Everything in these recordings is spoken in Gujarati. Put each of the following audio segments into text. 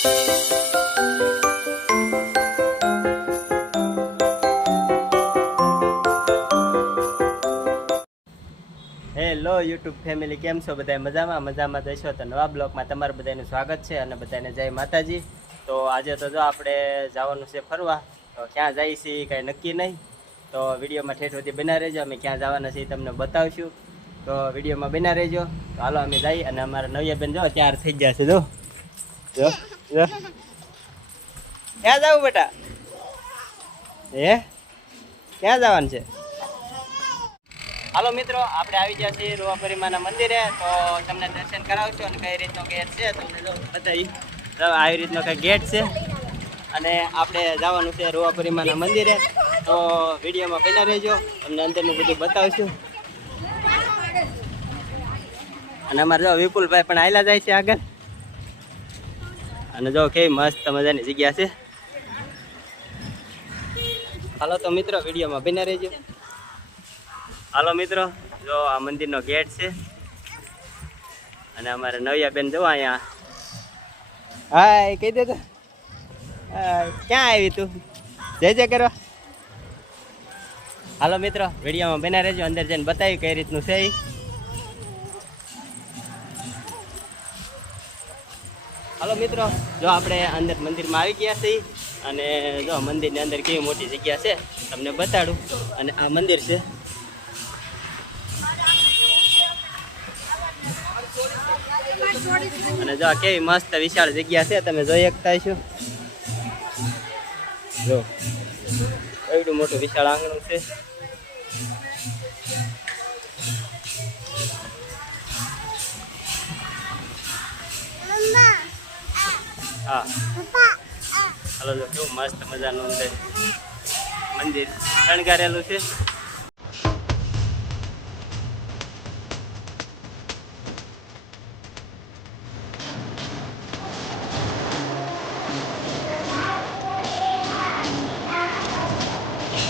હેલો યુટ્યુબ ફેમિલી કેમ છો બધા મજામાં? મજામાં જશો તો નવા બ્લોગમાં તમારું બધાનું સ્વાગત છે અને બધાને જય માતાજી. તો આજે તો જો આપણે જવાનું છે ફરવા, તો ક્યાં જઈએ છીએ કાંઈ નક્કી નહીં. તો વિડીયોમાં ઠેઠ સુધી બના રહેજો, અમે ક્યાં જવાના છીએ તમને બતાવશું. તો વિડીયોમાં બના રહેજો. તો હાલો, અમે જઈએ અને અમારા નવિયા બેન જો, તૈયાર થઈ ગયા છે જો જો. જો. ક્યાં જવું બેટા? હે ક્યાં જવાનું છે? હાલો મિત્રો આપણે આવી ગયા છીએ રૂવાપરીમાના મંદિરે. તો તમને દર્શન કરાવશું અને કઈ રીતનો ગેટ છે તમને જો બતાવી. આવી રીતનો કઈ ગેટ છે. અને આપણે જવાનું છે રૂવાપરીમાના મંદિરે. તો વિડીયોમાં પહેલાં રહેજો. તમને અંદરનું બધું બતાવશું. અને અમારે જો વિપુલભાઈ પણ આયલા જાય છે આગળ. અને જો કેવી મસ્ત મજાની જગ્યા છે. હાલો તો મિત્રો વિડીયોમાં બિના રહેજો. હાલો મિત્રો જો આ મંદિરનો ગેટ છે. અને અમારે નવિયા બેન જો અહીંયા. હાય કહી દે તો હાય, ક્યાં આવી તું? જય જય કરવા. હાલો મિત્રો વિડીયોમાં બના રહેજો. અંદર જઈને બતાવી કઈ રીતનું છે હાલો મિત્રો, જો આપણે અંદર મંદિરમાં આવી ગયા છીએ અને જો મંદિરની અંદર કેવી મોટી જગ્યા છે, તમને બતાડું. અને આ મંદિર છે. અને જો કેવી મસ્ત વિશાળ જગ્યા છે, તમે જોઈ શકતા છો જો, એવડું મોટું વિશાળ આંગણું છે. હા. હાલો તો કેવું મસ્ત મજાનું અંદર મંદિર શણગારેલું છે.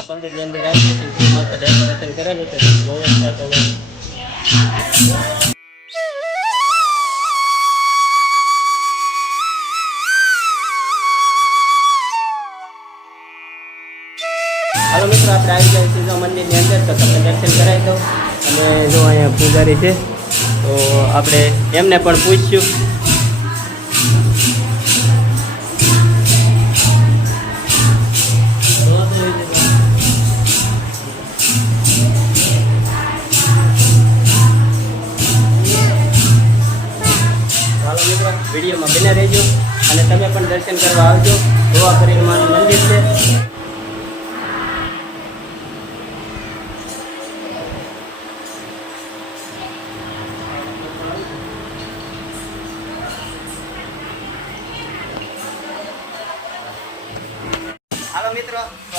મંદિરની અંદર આવી કરેલું છે. બહુ જ હાલો મિત્રો આપણે આવી જાય છે મંદિરની અંદર તો તમને દર્શન કરાવી દો અને જો અહીંયા પૂજારી છે, તો આપણે એમને પણ પૂછ્યું. વિડીયોમાં બને રહેજો અને તમે પણ દર્શન કરવા આવજો. ગોવા પરિમાનું મંદિર છે.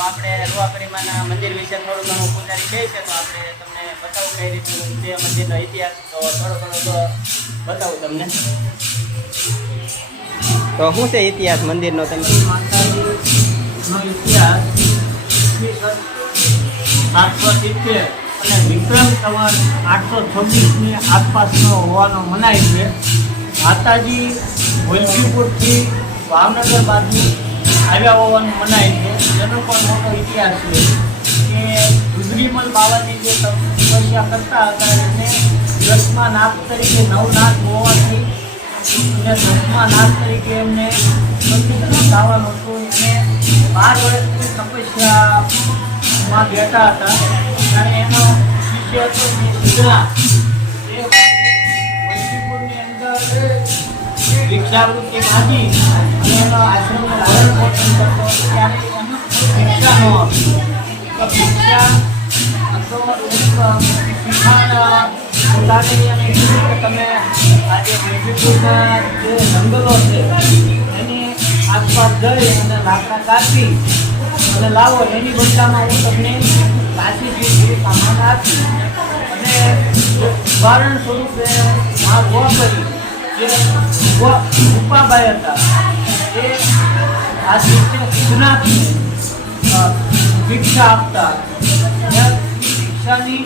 આપણે રૂવાપરીમાના મંદિર વિશે થોડું ઘણું પૂજારી કહે છે તો આપણે તમને બતાવું કઈ રીતનું તે મંદિરનો ઇતિહાસ. તો થોડો ઘણો બતાવું તમને. તો શું છે ઇતિહાસ મંદિરનો તમે? માતાજીનો ઇતિહાસ સાતસો સિત્તેર અને વિક્રમ સંવત આઠસો છવ્વીસની આસપાસનો હોવાનો મનાય છે. માતાજી વલભીપુરથી ભાવનગર બાજુ આવ્યા હોવાનું મનાય છે. એનો પણ મોટો ઇતિહાસ છે કે રુદ્રિમલ બાવાની જે તપસ્યા કરતા હતા એમને દસમા નાથ તરીકે નવનાથ હોવાથી અને દસમા નાથ તરીકે એમને મંદિરમાં ગાવાનું હતું. એને બાર વર્ષની તપસ્યામાં બેઠા હતા. અને એનો શિષ્ય હતો ભિક્ષાવૃત્તિ માગી કરતો. ત્યારે ભિક્ષા ન હતી. તમે આજે વલભીપુરના જે જંગલો છે એની આસપાસ જઈ અને લાકડા કાપી અને લાવો એની બદલામાં હું તમને કાશી જેવી સામાન આપી અને ઉદાહરણ સ્વરૂપે આ ગોપરી ગો- હતા એ આ સિદ્ધનાથને ભિક્ષા આપતા. ભિક્ષાની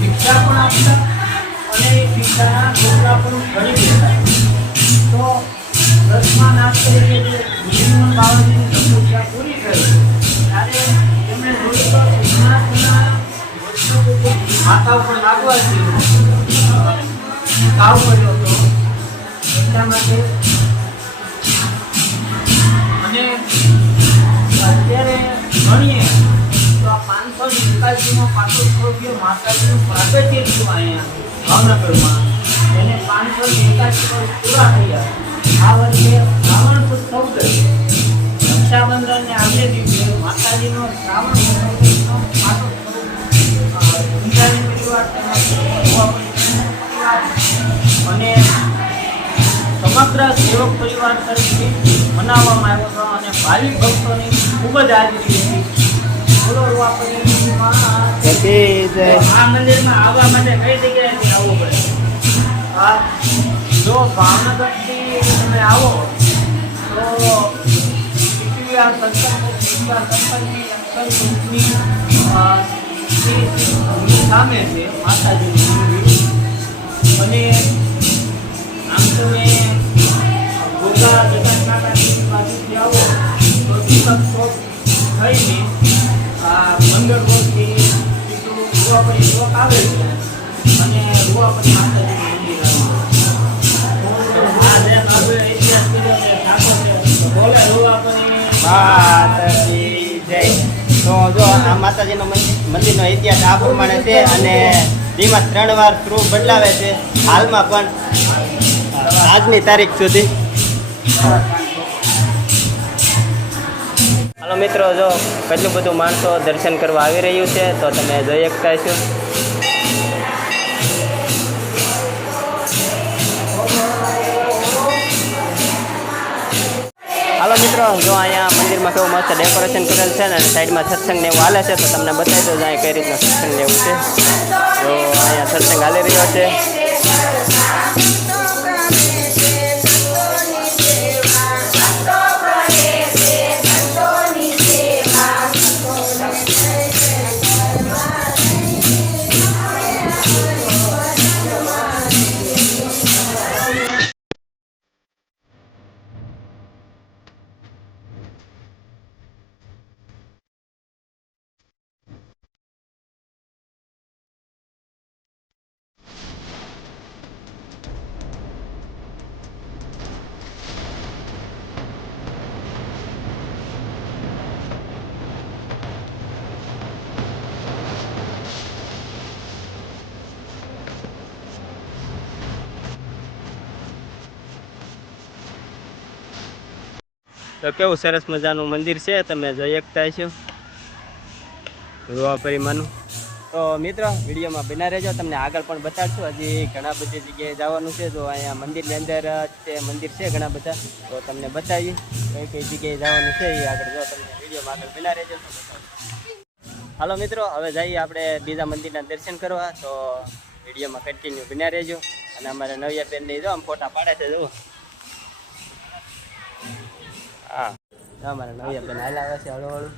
ભિક્ષા પણ આપતા. અને ભિક્ષાના ટોકરા પણ ઘડી અને સમગ્ર સેવક પરિવાર તરીકે મનાવવામાં આવ્યો હતો અને ભાવિક ભક્તોની ખૂબ જ હાજરી હતી. આ મંદિરમાં આવવા માટે કઈ જગ્યાએથી આવવું પડે? જો ભાવનગરથી તમે આવો તો ગ્રુપની અ, શ્રી શ્રી સામે છે માતાજી અને આ પ્રમાણે છે અને દીમાં ત્રણ વાર ક્રૂ બદલાવે છે. હાલમાં પણ આજની તારીખ સુધી. હાલો મિત્રો, જો કેટલું બધું માણસો દર્શન કરવા આવી રહ્યું છે, તો તમે જોઈ શકતા છો હાલો મિત્રો, જો અહીંયા મંદિરમાં કેવું મસ્ત ડેકોરેશન કરેલ છે ને સાઈડમાં સત્સંગ ને એવું હાલે છે, તો તમને બતાવી દઉં અહીંયા કઈ રીતના સત્સંગ ને એવું છે. તો અહીંયા સત્સંગ હાલી રહ્યો છે. તો કેવું સરસ મજાનું મંદિર છે, તમે જોઈ શકતા છો. રૂવાપરીમાંનું તો મિત્રો, વિડીયોમાં બના રહેજો, તમને આગળ પણ બતાડશું. હજી ઘણા બધી જગ્યાએ જવાનું છે તો અહીંયા મંદિરની અંદર જ તે મંદિર છે ઘણા બધા, તો તમને બતાવી કઈ કઈ જગ્યાએ જવાનું છે, એ આગળ જો તમને વિડીયોમાં આગળ બના રહેજો. હાલો મિત્રો, હવે જઈએ આપણે બીજા મંદિરના દર્શન કરવા. તો વિડીયોમાં કન્ટિન્યુ બન્યા રહેજો. અને અમારે નવિયા બેનની જો આમ ફોટા પાડે છે, જુઓ. હા. અમારા નવિયા બેન હાલ આવે છે હળુ હળુ.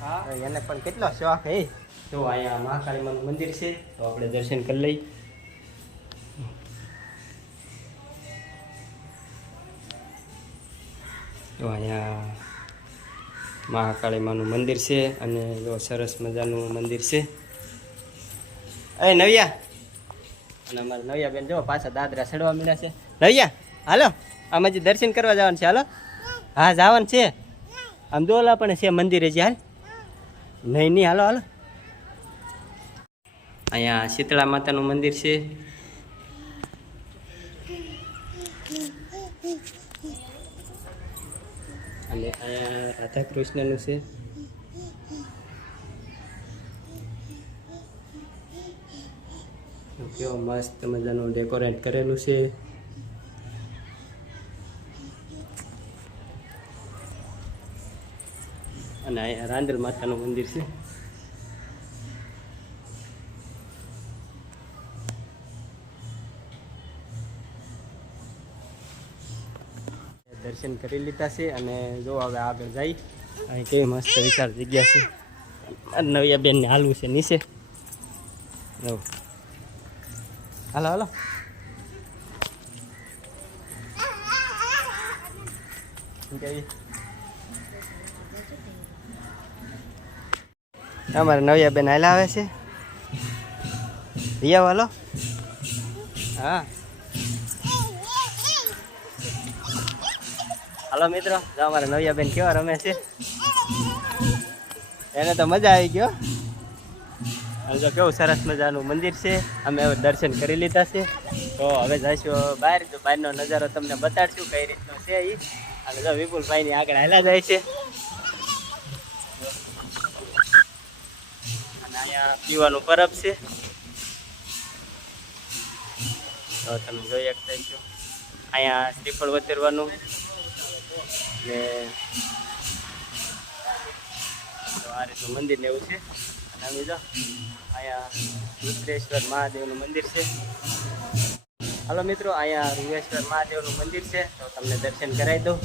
હા. એને પણ કેટલો શોખ હે? જો અહીંયા મહાકાળી માનું મંદિર છે તો આપણે દર્શન કરી લઈએ. તો અહીંયા મહાકાળી માનું મંદિર છે અને જો સરસ મજાનું મંદિર છે. એ નવિયા. અને અમારા નવિયા બેન જો પાછા દાદરા ચડવા મળ્યા છે. નવિયા હાલો. આમાં જે દર્શન કરવા જવાનું છે હાલો. હા, જવાનું છે? આમ દોલા પણ છે મંદિરે હાલ? નહીં નહીં, હાલો હાલો. અહીંયા શીતળા માતાનું મંદિર છે. અને અહીંયા રાધા કૃષ્ણનું છે. કેવો મસ્ત મજાનું ડેકોરેટ કરેલું છે. અને અહીંયા માતાનું મંદિર છે. દર્શન કરી લીધા છે અને જો હવે આગળ જઈ અહીં કેવી મસ્ત વિશાળ જગ્યા છે. નવિયા બેનને હાલવું છે નીચે. હાલો હાલો. શું કહેવી અમારે નવિયા બેન હાલા આવે છે. રિયા વાલો? હા. હાલો મિત્રો, જો અમારા નવિયા બેન કેવા રમે છે. એને તો મજા આવી ગયો જો કેવું સરસ મજાનું મંદિર છે. અમે હવે દર્શન કરી લીધા છે. તો હવે જઈશું બહાર. તો બહારનો નજારો તમને બતાડશું કઈ રીતનો છે એ અને જો વિપુલભાઈની આગળ હાલા જાય છે. અહીંયા પીવાનું પરબ છે. તો તમે જોઈ શકતા છો. અહીંયા શ્રીફળ વતેરવાનું ને આ રીતનું મંદિર ને એવું છે. અને જો. અહીંયા રુદ્રેશ્વર મહાદેવનું મંદિર છે. હાલો મિત્રો, અહીંયા રુદ્રેશ્વર મહાદેવનું મંદિર છે. તો તમને દર્શન કરાવી દઉં.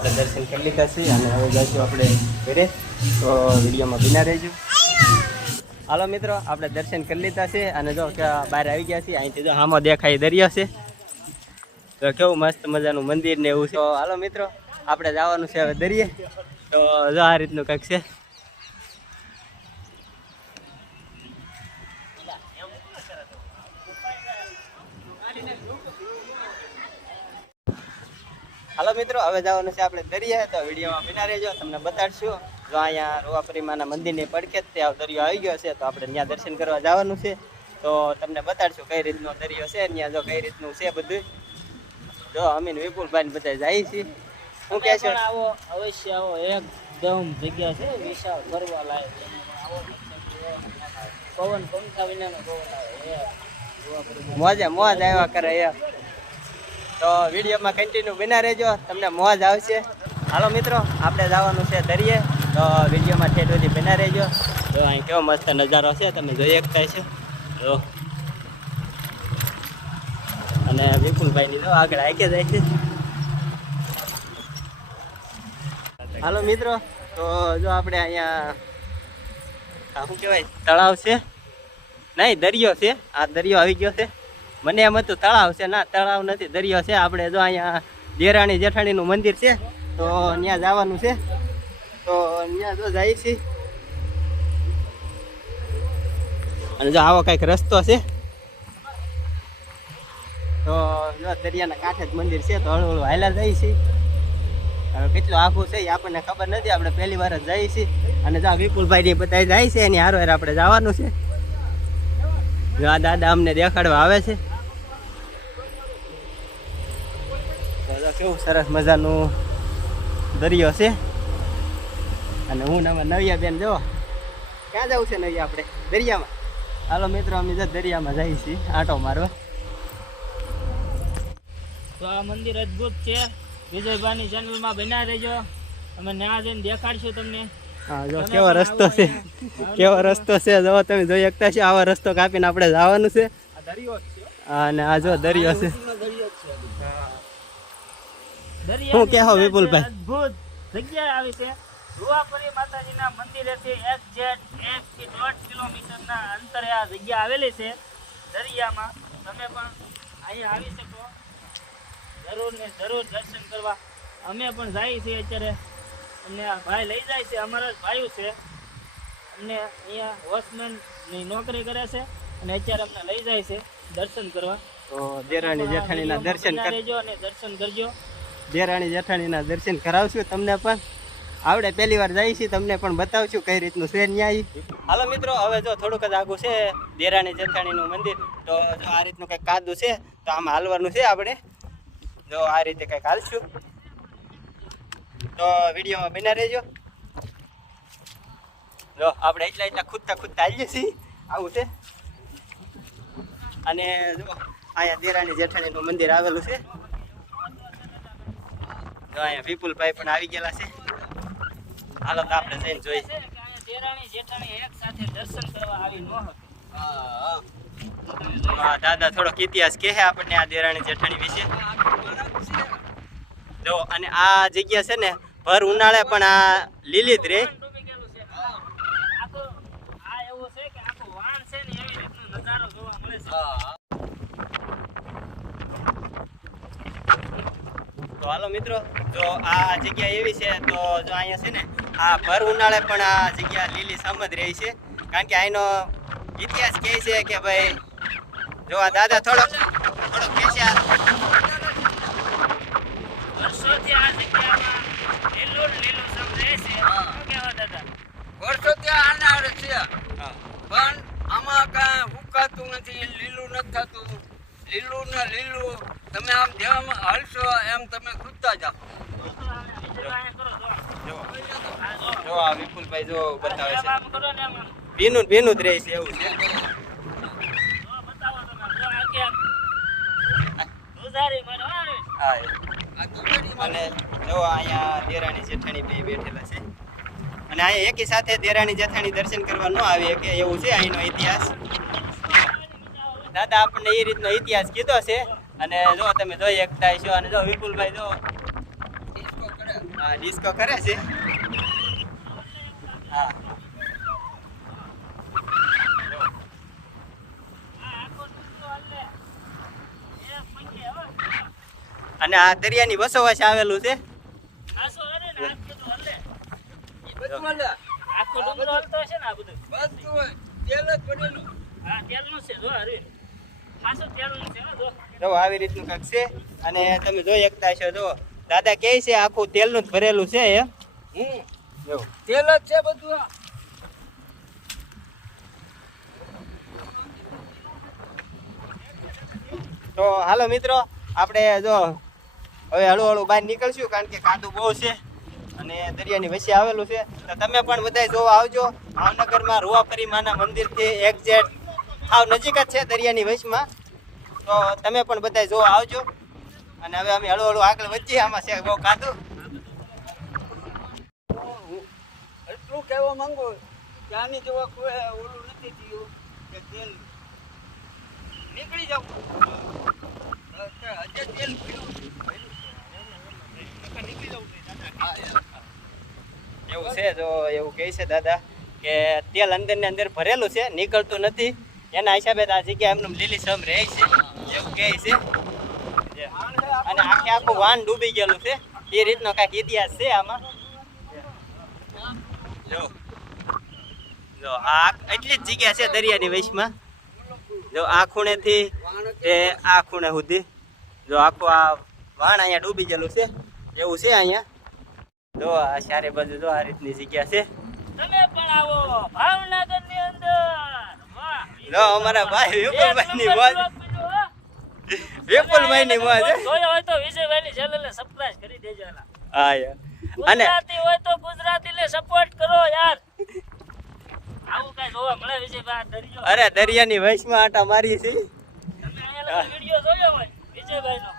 આપણે દર્શન કરી લીધા છે અને હવે જઈશું આપણે ઘરે. તો વિડીયોમાં બિના રહેજો. હાલો મિત્રો, આપણે દર્શન કરી લીધા છે અને જો બહાર આવી ગયા છીએ. અહીંથી જો આમાં દેખાય દરિયો છે. તો કેવું મસ્ત મજાનું મંદિર ને એવું છે. હાલો મિત્રો, આપણે જવાનું છે હવે દરિયે. તો જો આ રીતનું કંઈક છે. હાલો મિત્રો હવે જવાનું છે આપણે દરિયા તો વિડીયોમાં બિના રહેજો તમને બતાડશું. જો અહીંયા રોવાપરીમાના મંદિરની પડખે ત્યાં તે દરિયો આવી ગયો છે તો આપણે ત્યાં દર્શન કરવા જવાનું છે. તો તમને બતાડશું કઈ રીતનો દરિયો છે ત્યાં જો કઈ રીતનું છે બધું. જો અમીન વિપુલભાઈ બધા જાય છે. શું કહે છે? આવો અવશ્ય આવો એકદમ જગ્યા છે વિશાળ ફરવા લાયક. પવન પંખા વિનાનો પવન આવે. મોજે મોજ આવ્યા કરે એ તો વિડીયોમાં કન્ટિન્યુ બના રહેજો. તમને મોજ આવશે. હાલો મિત્રો, આપણે જવાનું છે દરિયે. તો વિડીયોમાં ઠેઠ સુધી બના રહેજો. તો અહીં કેવો મસ્ત નજારો છે, તમે જોઈ શકતા છો. તો અને વિપુલભાઈની જો આગળ આગે જાય છે. હાલો મિત્રો, તો જો આપણે અહીંયા શું કહેવાય, તળાવ છે. નહીં, દરિયો છે. આ દરિયો આવી ગયો છે. મને એમ હતું, તળાવ છે ના, તળાવ નથી, દરિયો છે. આપણે જો અહીંયા દેરાણી જેઠાણીનું મંદિર છે, તો ત્યાં જવાનું છે. તો ત્યાં જો જાય છે. અને જો આવો કંઈક રસ્તો છે. તો જો દરિયાના કાંઠે જ મંદિર છે, તો હળવું હળવું હાલ્યા જાય છે. હવે કેટલું આખું છે એ આપણને ખબર નથી, આપણે પહેલી વાર જ જઈએ છીએ અને જો આ વિપુલભાઈ બધા જાય છે, એની હારો આપણે જવાનું છે. જો આ દાદા અમને દેખાડવા આવે છે. જો કેવું સરસ મજાનું દરિયો છે. અને હું ને અમારા નવિયા બેન જો. ક્યાં જવું છે નવિયા આપણે? દરિયામાં? હાલો મિત્રો અમે જો દરિયામાં જઈએ છીએ આંટો મારવા. તો આ મંદિર અદ્ભુત છે. વિજયભાઈની ચેનલમાં બન્યા રહેજો. અમે ન્યા જઈને દેખાડશું તમને. હા જો કેવો રસ્તો છે. કેવો રસ્તો છે જો તમે જોઈ શકતા છો આવા રસ્તો કાપીને આપણે જવાનું છે. દરિયો અને આ જો દરિયો છે. શું કહેવો વિપુલભાઈ? અદ્ભુત જગ્યા આવી છે રૂવાપરી માતાજીના મંદિરેથી એક જેટ એક થી દોઢ કિલોમીટરના અંતરે આ જગ્યા આવેલી છે દરિયામાં. તમે પણ અહીંયા આવી શકો. જરૂર ને જરૂર દર્શન કરવા. અમે પણ જઈએ છીએ અત્યારે. અમને આ ભાઈ લઈ જાય છે અમારા જ ભાઈઓ છે. અમને અહીંયા વોચમેનની નોકરી કરે છે અને અત્યારે અમને લઈ જાય છે દર્શન કરવા. તો દેરાણી જેઠાણીના દર્શન કરજો અને દર્શન કરજો. દેરાણી જેઠાણીના દર્શન કરાવશું તમને પણ. આવડે પહેલી વાર જઈએ છીએ તમને પણ બતાવશું કઈ રીતનું છે ન્યાય. હાલો મિત્રો, હવે જો થોડુંક જ આગું છે દેરાણી જેઠાણીનું મંદિર. તો જો આ રીતનું કંઈક કાદું છે, તો આમાં હાલવાનું છે આપણે. જો આ રીતે કંઈક હાલશું. તો વિડીયોમાં બના રહેજો. જો આપણે એટલા એટલા ખૂદતા ખૂદતા આવીએ છીએ. આવું છે. અને જો અહીંયા દેરાણી જેઠાણીનું મંદિર આવેલું છે. જો અહીંયા વિપુલભાઈ પણ આવી ગયેલા છે. હાલો તો આપણે જઈને જોઈ દાદા થોડોક ઇતિહાસ કહે આપણને આ દેરાણી જેઠાણી વિશે. જો અને આ જગ્યા છે ને ભર ઉનાળે પણ આ લીલી જ રહે ડૂબી ગયેલું છે આખો આ એવું છે કે આખું વાણ છે ને એવી રીતનો નજારો જોવા મળે છે તો હાલો મિત્રો જો આ જગ્યા એવી છે તો જો અહીંયા છે ને આ ભર ઉનાળે પણ આ જગ્યા લીલી સમજ રહી છે. કારણ કે અહીંનો ઇતિહાસ કહે છે કે ભાઈ જો આ દાદા થોડો થોડો કહે છે આ- વર્ષોથી આ જગ્યામાં લીલું લીલું સમ રહે છે. શું કહેવા દાદા? વર્ષો આનાર છે. હા. પણ આમાં કાંઈ ઉકાતું નથી લીલું નથી થતું. લીલું ને લીલું, તમે આમ જેમ હલશો, એમ તમે કૂદતા જાઓ. જો આ વિપુલભાઈ જો બતાવે છે. ભીનું ભીનું જ છે એવું છે. અને જો અહીંયા દેરાણી જેઠાણી બે બેઠેલા છે. અને અહીંયા એકી સાથે દેરાણી જેઠાણી દર્શન કરવા ન આવે કે એવું છે અહીંનો ઇતિહાસ? દાદા આપણને એ રીતનો ઇતિહાસ કીધો છે. અને જો તમે જોઈ એકતા છો અને જો વિપુલભાઈ જો ડિસ્કો કરે હા ડિસ્કો કરે છે. હા. અને આ દરિયાની વસોવસ આવેલું છે. આખો ડુંગરો હલતો હશે ને આ બધું? બસ તેલ જ પડેલું હા તેલનું છે જો હરે જો આવી રીતનું કાંક છે. અને તમે જોઈ એકતા છો જો. દાદા કહે છે આખું તેલનું જ ભરેલું છે એમ. હમ. જો. તેલ જ છે બધું તો હાલો મિત્રો આપણે જો હવે હળું હળું બહાર નીકળશું કારણ કે કાદુ બહુ છે અને દરિયાની વચ્ચે આવેલું છે. તો તમે પણ બધા જોવા આવજો. ભાવનગરમાં રૂવાપરી માના મંદિરથી એક્ઝેક્ટ હાવ નજીક જ છે દરિયાની વચમાં તો તમે પણ બધા જોવા આવજો. અને હવે અમે હળુ હળવું આગળ વધીએ. આમાં છે બહુ કાદુ એટલું કહેવા માંગુ આની જેવા ઓલું નથી થયું કે તેલ નીકળી જાવ. હજે તેલ નીકળી જવું એવું છે. જો એવું કહે છે દાદા કે તેલ અંદર ને અંદર ભરેલું છે નીકળતું નથી. એના હિસાબે આ જગ્યા એમનું લીલી સમ રહે છે, એવું કહે છે. અને આખે આખું વાન ડૂબી ગયેલું છે. એ રીતનો કાંઈક ઇતિહાસ છે આમાં. જો. જો, આ એટલી જ જગ્યા છે દરિયાની વૈશમાં. જો, આ ખૂણેથી તે આ ખૂણે સુધી. જો, આખું આ વાણ અહીંયા ડૂબી ગયેલું છે. એવું છે અહીંયા. જો, આ ચારે બાજુ જો આ રીતની જગ્યા છે. તમે પણ આવો ભાવનગરની અંદર. જો અમારા ભાઈ વિપુલભાઈ ની મોજ. વિપુલભાઈ ની મોજ. જોયો હોય તો વિજયભાઈ ની ચેનલ ને સબસ્ક્રાઇબ કરી દેજો હા યાર. અને ગુજરાતી હોય તો ગુજરાતી ને સપોર્ટ કરો યાર. આવું કઈ જોવા મળે વિજયભાઈ દરિયો. અરે દરિયાની વચમાં આટા મારી છે. તમે આયા વિડિયો જોયો હોય વિજયભાઈ નો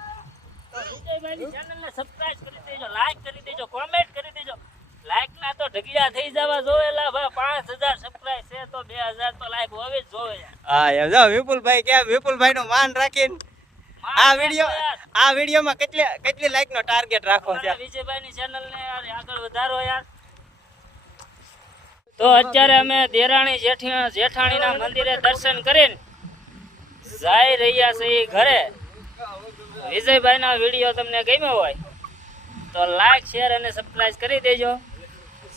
તો વિજયભાઈ ની ચેનલ ને સબસ્ક્રાઇબ કરી દેજો લાઈક કરી દેજો કોમેન્ટ કરી દેજો. લાઈક ના તો ઢગિયા થઈ જવા જોવે પાંચ હજાર સબસ્ક્રાઇબ છે તો બે હજાર તો લાઈક હોવી જ જોવે હા એમ જો વિપુલભાઈ કે વિપુલભાઈ નું માન રાખીને આ વીડિયો આ વિડીયોમાં કેટલી કેટલી લાઈક નો ટાર્ગેટ રાખો છે? વિજયભાઈ ની ચેનલ ને આગળ વધારો યાર. તો અત્યારે અમે દેરાણી જેઠી જેઠાણીના મંદિરે દર્શન કરીને જઈ રહ્યા છે ઘરે. વિજયભાઈના વીડિયો તમને ગમ્યો હોય તો લાઈક શેર અને સબસ્ક્રાઈબ કરી દેજો.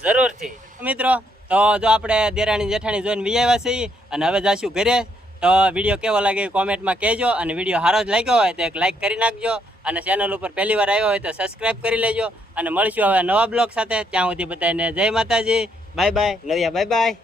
જરૂરથી. મિત્રો, તો જો આપણે દેરાણી જેઠાણી જોઈને વી આવ્યા છીએ અને હવે જાશું ઘરે, તો વીડિયો કેવો લાગે કોમેન્ટમાં કહેજો અને વીડિયો સારો જ લાગ્યો હોય તો એક લાઇક કરી નાખજો અને ચેનલ ઉપર પહેલી વાર આવ્યો હોય તો સબસ્ક્રાઈબ કરી લેજો અને મળશું હવે નવા બ્લોગ સાથે. ત્યાં સુધી બધાને જય Mataji. Bye bye Naviya bye bye